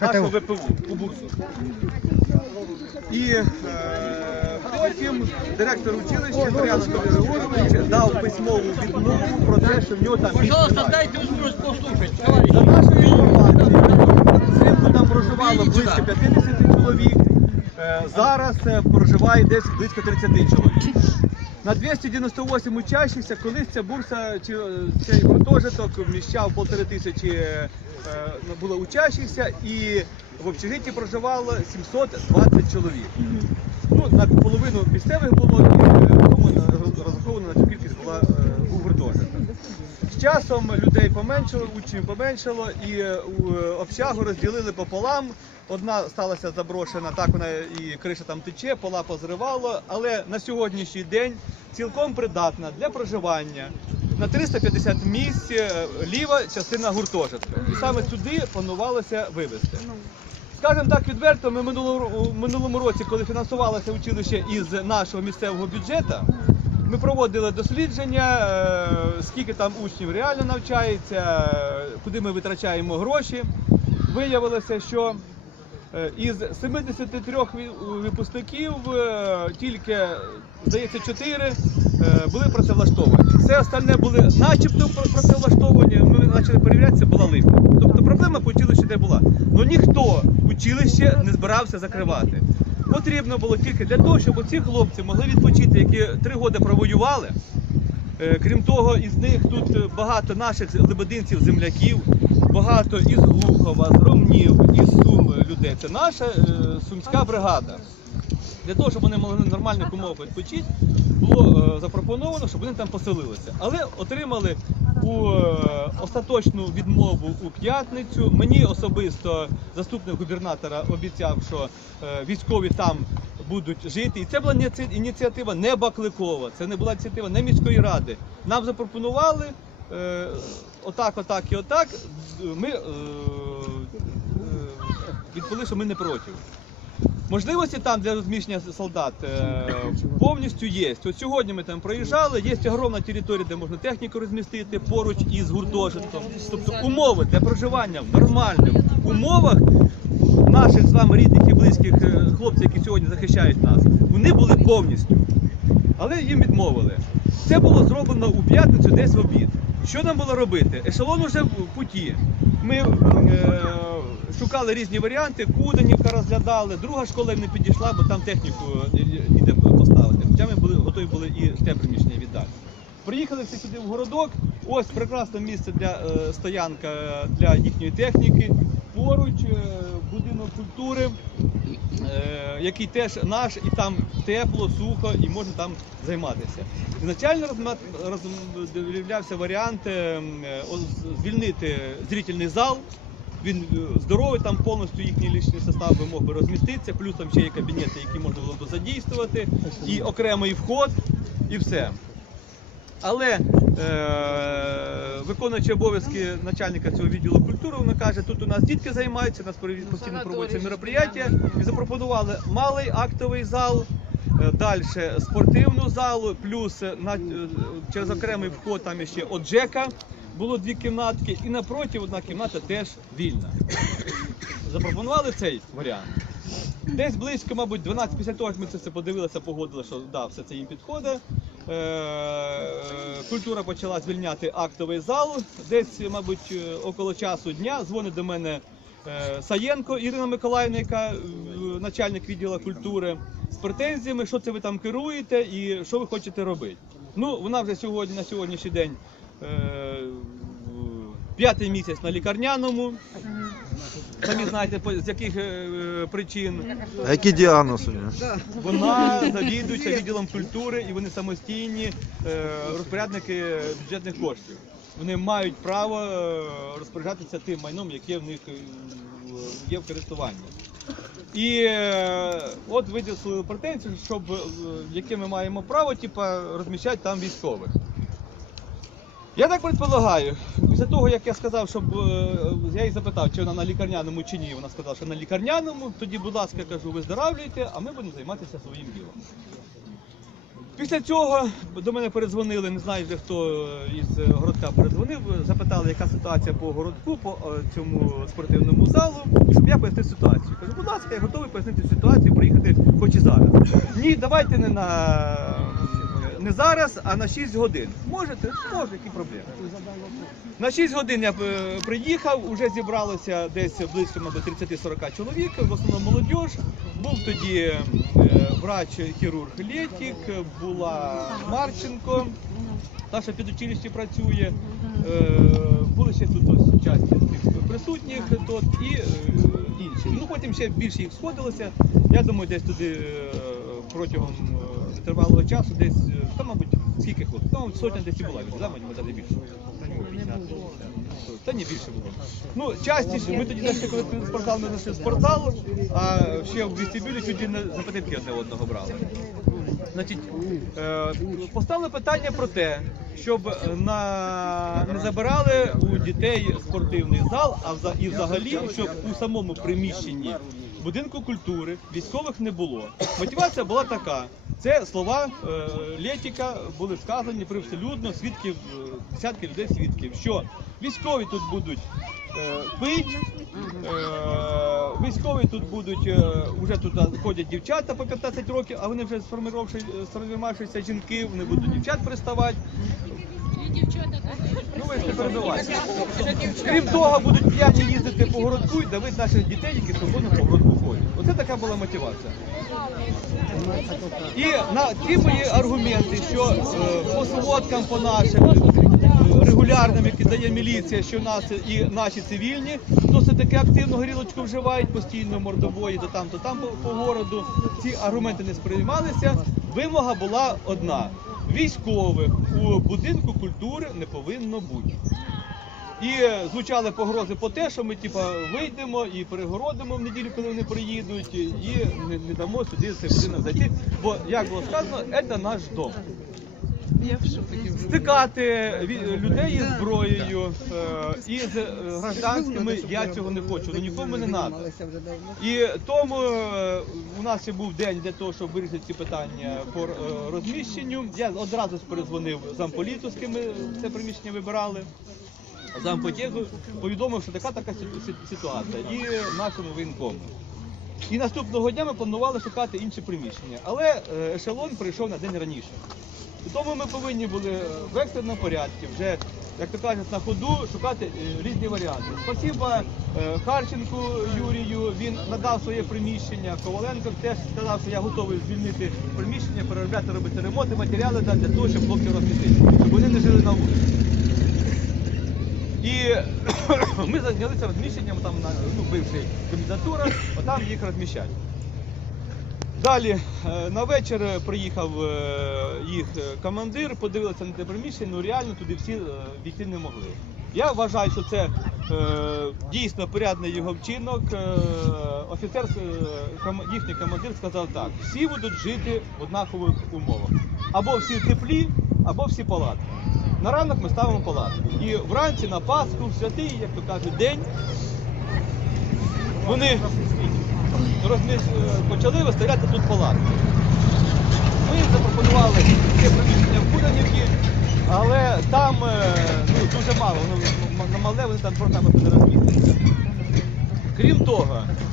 нашого ВПУ у бурсу. І е, потім директор училища Андріан Григорович дав письмову відмову про те, що в нього там Пожалуйста, дайте возможность послушать, За нашою інформацією, там проживало близько сюди. 50 чоловік, е, зараз е, проживає десь близько 30 чоловік. На 298 учащихся колись ця бурса чи е, цей гуртожиток вміщав полтори тисячі е, ну, було учащихся і в общежитті проживало 720 чоловік. Ну, на половину місцевих було, і е, тому розраховано на цю кількість була е, був гуртожиток. З часом людей поменшало, учнів поменшало, і е, е, общагу розділили пополам. Одна сталася заброшена, так вона і криша там тече, пола позривало, але на сьогоднішній день цілком придатна для проживання. На 350 місць е, ліва частина гуртожитка. І саме сюди планувалося вивезти. Скажемо так відверто, ми минулому році, коли фінансувалося училище із нашого місцевого бюджету, ми проводили дослідження, е, скільки там учнів реально навчається, куди ми витрачаємо гроші. Виявилося, що е, із 73 випускників е, тільки, здається, 4 були працевлаштовані. Все остальне були начебто пр- працевлаштовані, ми почали перевірятися, була липа. Тобто проблема по училищі де була. Ну ніхто училище не збирався закривати. Потрібно було тільки для того, щоб ці хлопці могли відпочити, які три роки провоювали. Е, Крім того, із них тут е, багато наших лебединців, земляків, багато із Глухова, з Ромнів, із Сум людей. Це наша е, сумська бригада. Для того, щоб вони могли в нормальних умовах відпочити, було запропоновано, щоб вони там поселилися. Але отримали у е, остаточну відмову у п'ятницю. Мені особисто заступник губернатора обіцяв, що е, військові там будуть жити. І це була ініціатива не Бакликова, це не була ініціатива не міської ради. Нам запропонували е, отак, отак і отак. Ми відповіли, що ми не проти. Можливості там для розміщення солдат е, повністю є. От сьогодні ми там проїжджали, є огромна територія, де можна техніку розмістити поруч із гуртожитком. Тобто умови для проживання в нормальних умовах наших з вами рідних і близьких е, хлопців, які сьогодні захищають нас, вони були повністю. Але їм відмовили. Це було зроблено у п'ятницю десь в обід. Що нам було робити? Ешелон уже в путі. Ми е, шукали різні варіанти, Куданівка розглядали, друга школа їм не підійшла, бо там техніку е, ніде поставити. Хоча ми були, готові були і те приміщення віддати. Приїхали всі сюди в городок. Ось прекрасне місце для е, стоянка е, для їхньої техніки. Поруч е, будинок культури, е, який теж наш, і там тепло, сухо, і можна там займатися. Ізначально роздивлявся варіант е, е, о- звільнити зрительний зал. Він е, здоровий, там повністю їхній лічний состав би мог би розміститися, плюс там ще є кабінети, які можна було б задійствувати, і окремий вход, і все. Але е, виконуючи обов'язки начальника цього відділу культури, вона каже, тут у нас дітки займаються, у нас постійно проводяться мероприятия, і запропонували малий актовий зал, е, далі спортивну залу, плюс е, на, через окремий вход там ще от Джека було дві кімнатки, і напроти одна кімната теж вільна. Запропонували цей варіант. Десь близько, мабуть, 12 після того, як ми це все подивилися, погодили, що да, все це їм підходить. Е, культура почала звільняти актовий зал. Десь, мабуть, е, около часу дня дзвонить до мене е, Саєнко Ірина Миколаївна, яка начальник відділу культури, з претензіями, що це ви там керуєте і що ви хочете робити. Ну, вона вже сьогодні на сьогоднішній день п'ятий місяць на лікарняному. Самі знаєте, з яких е, причин. А який діагноз у нього? Вона завідуюча відділом культури і вони самостійні е, розпорядники бюджетних коштів. Вони мають право е, розпоряджатися тим майном, яке в них е, є в користуванні. І е, от виділи претензію, щоб е, яке ми маємо право, типа, розміщати там військових. Я так предполагаю, після того, як я сказав, щоб е, я її запитав, чи вона на лікарняному чи ні. Вона сказала, що на лікарняному. Тоді, будь ласка, кажу, виздоравлюйте, а ми будемо займатися своїм ділом. Після цього до мене передзвонили, не знаю вже хто із е, городка передзвонив, запитали, яка ситуація по городку, по е, цьому спортивному залу, щоб я пояснив ситуацію. Кажу, будь ласка, я готовий пояснити ситуацію, приїхати хоч і зараз. Ні, давайте не на не зараз, а на 6 годин. Можете? Може, які проблеми. На 6 годин я е, приїхав, вже зібралося десь близько мабуть, 30-40 чоловік, в основному молодь. Був тоді е, врач-хірург Лєтік, була Марченко, та, що під училищі працює. Е, Були ще тут часті присутніх тут і інші. Ну потім ще більше їх сходилося. Я думаю, десь туди протягом тривалого часу, десь е, та, мабуть, скільки хлопців? Та, сотня десь і була, да, мабуть, навіть більше. Та ні, більше було. Ну, частіше, ми тоді знайшли, коли відкрили спортзал, ми знайшли спортзал, а ще в вестибюлі чуть на запитки одне одного брали. Значить, е, постало питання про те, щоб на, не забирали у дітей спортивний зал, а і взагалі, щоб у самому приміщенні будинку культури військових не було. Мотивація була така. Це слова е, Лєтіка були сказані привселюдно, свідків, е, десятки людей свідків, що військові тут будуть е, пить, військові тут будуть, вже тут ходять дівчата по 15 років, а вони вже сформувавшися жінки, вони будуть дівчат приставати. Ну ви ж не перебивайте. Крім того, будуть п'яні їздити по городку і давити наших дітей, які свободно по городку. Оце така була мотивація. І на ті мої аргументи, що е, по сводкам по нашим е, регулярним, які дає міліція, що нас і наші цивільні досить таки активно горілочку вживають, постійно мордобої, то там, то там по городу. Ці аргументи не сприймалися. Вимога була одна: військових у будинку культури не повинно бути. І звучали погрози по те, що ми типа вийдемо і перегородимо в неділю, коли вони приїдуть, і не, не дамо сюди цей будинок зайти. Бо як було сказано, це наш дом. Стикати людей із зброєю, е, із е, гражданськими я цього не хочу, ну нікому не треба. І тому е, у нас ще був день для того, щоб вирішити ці питання по розміщенню. Я одразу перезвонив замполіту, з ким ми це приміщення вибирали. Зампотєгу повідомив, що така така ситуація і нашому воєнкому. І наступного дня ми планували шукати інше приміщення, але е, ешелон прийшов на день раніше. Тому ми повинні були е, в екстреному порядку вже, як то кажуть, на ходу шукати е, різні варіанти. Спасіба Харченку Юрію, він надав своє приміщення. Коваленко теж сказав, що я готовий звільнити приміщення, переробляти, робити ремонт і матеріали для того, щоб хлопці розмістити, щоб вони не жили на вулиці. І ми зайнялися розміщенням там ну, бивший комендатура, отам їх розміщать. Далі е, на вечір приїхав е, їх е, командир, подивилися на те приміщення, ну реально туди всі е, війти не могли. Я вважаю, що це е, дійсно порядний його вчинок. Е, офіцер, е, їхній командир сказав так: всі будуть жити в однакових умовах. Або всі теплі, або всі палатки. На ранок ми ставимо палатку. І вранці на Пасху, в святий, як то кажуть, день, вони розміс... почали виставляти тут палатки. Ми запропонували це приміщення в Куданівці, але там е, ну, дуже мало, воно на мале вони там програми не розмістяться. Крім того, е, е, ну,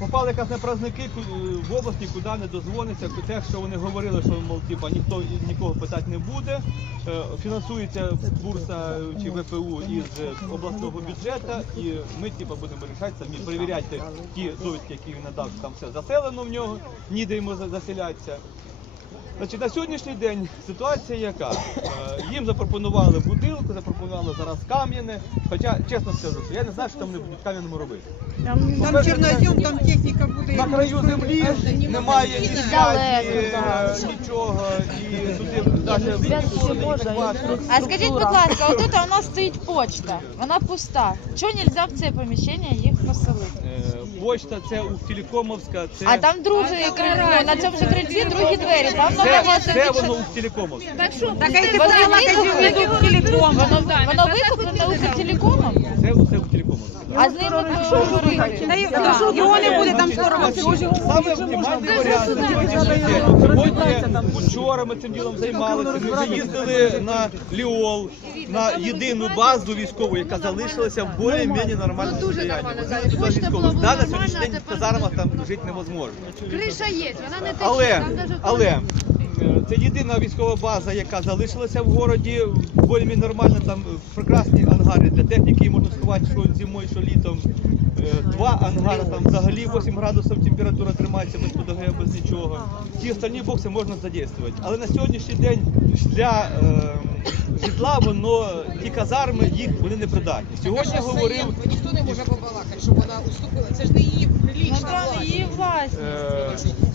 попали якраз на праздники ку- в області, куди не дозвониться. Те, що вони говорили, що мол, типа, ніхто нікого питати не буде. Е, Фінансується бурса чи ВПУ із е, обласного бюджету, і ми типа, будемо рішати самі перевіряти ті довідки, які він надав, там все заселено в нього, ніде йому за- заселятися. Значить, на сьогоднішній день ситуація яка? Е, Їм запропонували будилку, запропонували зараз кам'яне. Хоча, чесно скажу, я не знаю, що там вони будуть кам'яному робити. Там чернозем, там техніка буде. На краю землі немає ні святі, нічого, і туди навіть не можна, важко. А скажіть, будь ласка, отут у нас стоїть почта, вона пуста. Чого нельзя в це поміщення їх поселити? Е, Почта це у Телекомовська, це, А там крильцо, на цьому ж крильці другі двері, там це, воно у Телекомовська. Так а якщо Воно прямо викуплене, телеком? воно, воно викуплене Укртелекомом? Це, у Телекомовська. А з ними поговорити. Та й- да, Його не буде там скоро. Саме оптимальний варіант на сьогоднішній день. Сьогодні, вчора ми цим ділом займалися. Ми вже їздили на Ліол, на єдину базу військову, яка залишилася в більш-менш нормальному стані. Да, на сьогоднішній день в казармах там жити невозможно. Криша є, вона не тече. Але, там е, це єдина військова база, яка залишилася в городі. Більш нормально там прекрасні ангари для техніки, можна сховати що зимою, що літом. Е, Два ангари там взагалі 8 градусів температура тримається без ПДГ, без нічого. Ті остальні бокси можна задействувати. Але на сьогоднішній день для е, житла воно ті казарми їх вони не придатні. Сьогодні я говорив. Ніхто не може побалакати, щоб вона уступила. Це ж не її лічна власть. її власть. е,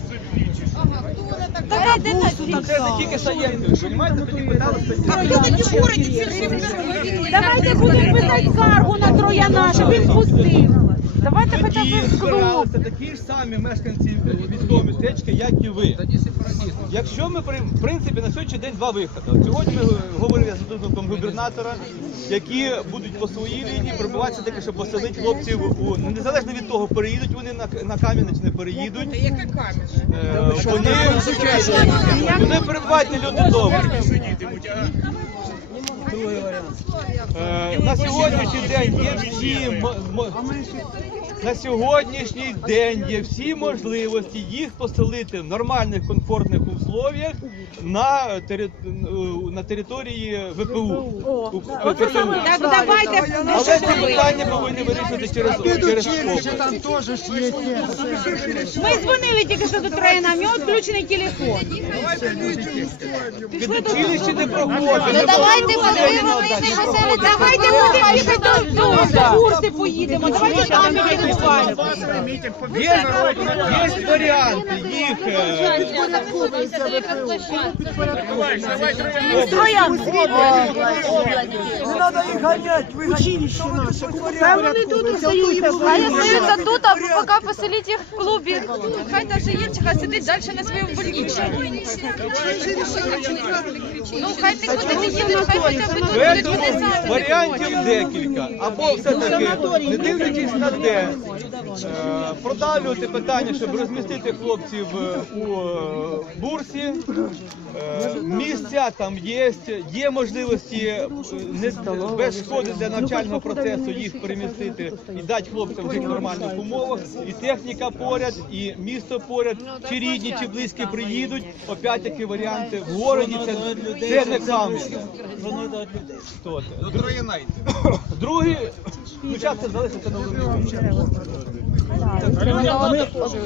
така? Давай на тільки розумієте, тоді. А хто такі? Давайте будемо писати скаргу на Трояна, щоб він пустив. Давайте хоча б в клуб. збиралися такі ж самі мешканці військового містечка, як і ви. Якщо ми при- в принципі на сьогоднішній день два виходи. Сьогодні ми говорили з заступником губернатора, які будуть по своїй лінії пробиватися таки, щоб поселити хлопців у ну, незалежно від того, переїдуть вони на, на Кам'янець, не переїдуть. Яка камінь? Е, Вони, вони приватні люди добрі. Е, На сьогоднішній день є всі м- м- на сьогоднішній день є всі можливості їх поселити в нормальних комфортних условіях на, тери- на території ВПУ. У- ПТУ. Так давайте. Але ці питання повинні вирішувати через, через область. Ми дзвонили тільки що до Трояна, в нього відключений телефон. Під училище не проходить. Давайте ми. Давайте будемо до до курси поїдемо. Давайте там відбуваємо. Є, є варіанти їх. Троян. Та вони тут остаються. Хай остаються тут, а поки поселіть їх в клубі. Хай даже Євчиха сидить далі на своєму больничному. Ну хай нікуди не їде, хай хоча б тут будуть вони варіантів декілька. Або все-таки, не дивлячись на те, е, продавлювати питання, щоб розмістити хлопців е, у е, бурсі. Е, Місця там є, є можливості е, не без шкоди для навчального процесу їх перемістити і дати хлопцям жити в нормальних умовах. І техніка поряд, і місто поряд, чи рідні, чи близькі приїдуть. Опять таки варіанти в городі. Це, це не це? Другий, ну зараз це залишиться на.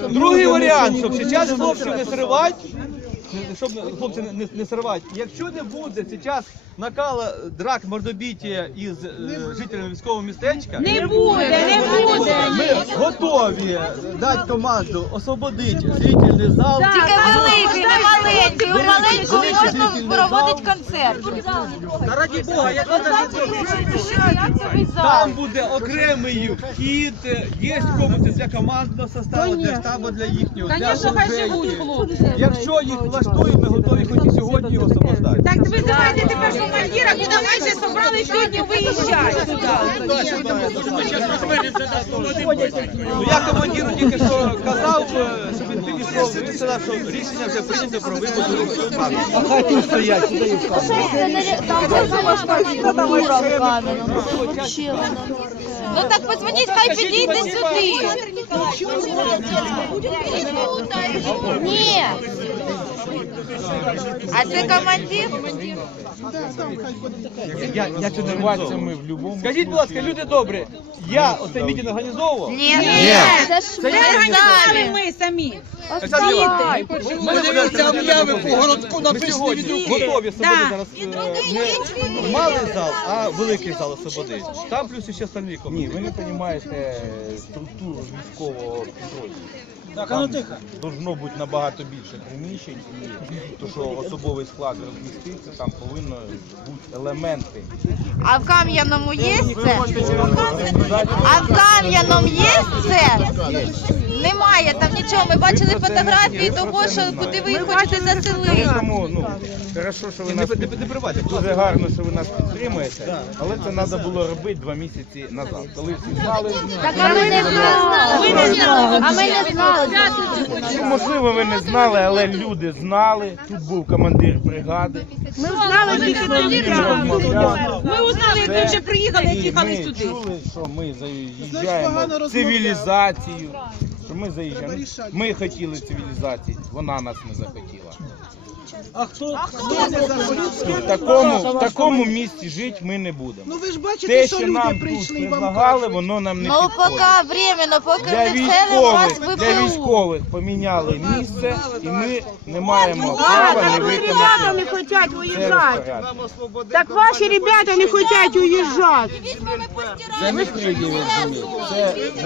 Другий варіант, щоб зараз хлопців не зривати, не- щоб хлопці не, не, сорвати. Якщо не буде зараз накала драк мордобіття із е, жителями військового містечка, Не буде, не буде. ми готові дати команду освободити зрительний зал. Тільки не У маленькому можна проводити концерт. Та раді Бога, я зал. Там буде окремий вхід, є комнати для командного составу, для штабу, для їхнього. для Звісно, хай оружейки. живуть хлопці. Якщо їх влаштує, ми готові хоч і сьогодні його освобождати. Так ви давайте тепер командира, куди ми ще собрали сьогодні виїжджати. Ну я командиру тільки що казав, е, щоб він підійшов, він сказав, що рішення вже прийнято про випуск. А хай тут стоять, сюди їх Ну так позвоніть, хай підійде сюди. Ні. А це командир? Я, я це не організовував. Скажіть, будь ласка, люди добрі, я оцей мітинг організовував? Ні. Ні. Це ми організували самі. ми самі. Діти. Подивіться об'яви по городку написані від Готові Да. освободити зараз е, не малий зал, а великий зал освободити. Там плюс ще остальні Ні, ви не розумієте структуру військового підрозділу. Там должно бути набагато більше приміщень, і то, що особовий склад розміститься, там повинно бути елементи. А в Кам'яному є це? А в Кам'яному є це? Немає там нічого. Ми бачили фотографії того, що куди ви їх хочете заселити. Тому, ну, хорошо, що ви нас Дуже гарно, що ви нас підтримуєте, але це треба було робити два місяці назад, коли всі знали. А ми не знали. А ми не знали. Ну, можливо, ви не знали, але люди знали. Тут був командир бригади. Ми знали тільки тоді, Ми узнали, як ви вже приїхали, як їхали їхали ми сюди. чули, що ми заїжджаємо цивілізацію. Що ми заїжджаємо. Ми хотіли цивілізації, вона нас не захотіла. В такому, в такому місці жити ми не будемо. Ну ви ж бачите, Те, що що люди нам тут прийшли і вам предлагали, кажуть. воно нам не Ну підходить. поки временно, поки Для не вселимо вас військових, для ВПУ. військових поміняли місце, і ми не маємо права не виконати не хочуть це уїжджати. розпорядження. Так ваші ребята не хочуть уїжджати. Це не це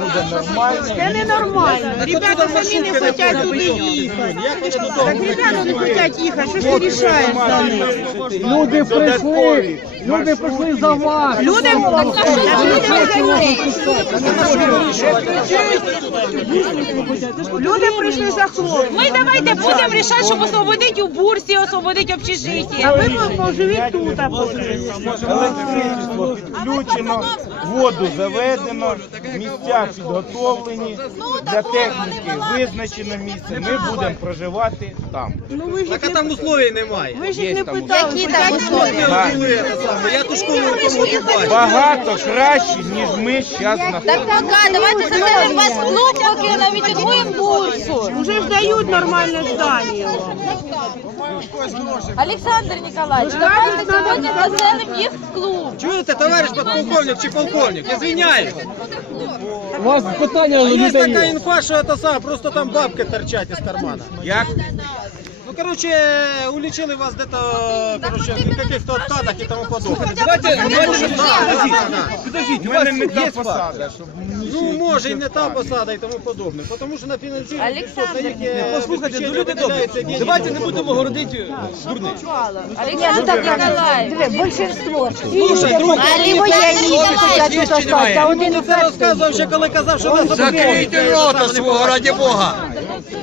буде нормально. Це ненормально. Ребята самі не хочуть туди їхати. Так ребята не хочуть Що ж ви рішаєте? Люди прийшли, люди прийшли за вас. Люди, люди прийшли за хлопцем. Ми давайте будемо рішати, щоб освободити у бурсі, освободити общежиття. А ви поживіть тут. Електричество підключено, воду заведено, місця підготовлені, для техніки визначено місце. Ми будемо проживати там. Ну ви ж їх не, там условий немає. ви ж їх не питали. Які там условия? Я ту школу не бачу. Багато краще, ніж ми зараз Так знаходимося. пока, давайте заселимо вас в клуб, поки навіть відгуємо бурсу. Уже ж дають нормальне здання. Олександр Ніколаєвич, давайте сьогодні заселимо їх в клуб. Чуєте, товариш подполковник чи полковник? Я извиняюсь. У вас питання Есть людей. такая инфа, что это сам, просто там бабки торчат из кармана. Як? Ну, короче, уличили вас где-то, короче, в каких-то откатах и тому подобное. Давайте, У мене не та посада, щоб Ну, може, і не та посада і тому подобне. Тому що на фінансування Олександр, Послухайте, ну люди добрі. Давайте не будемо городити дурниць. Олександр Ніколаєвич. Большинство. Слушай, друг, я це розказував ще коли казав, що нас Закрийте рота свого, раді Бога.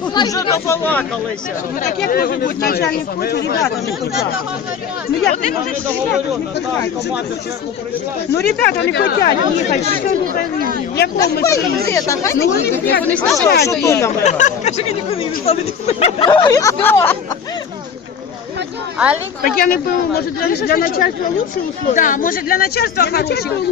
Вже добалакалися. Так як може бути начальник хоче, ребята не хочуть. Ну як не хочуть? Ну ребята не хочуть їхати, що завезли? В якому стилі? Ну ребята не хочуть їхати. Олександр Так я не пойму, може для, для начальства лучше условия? Да, може для начальства хороші.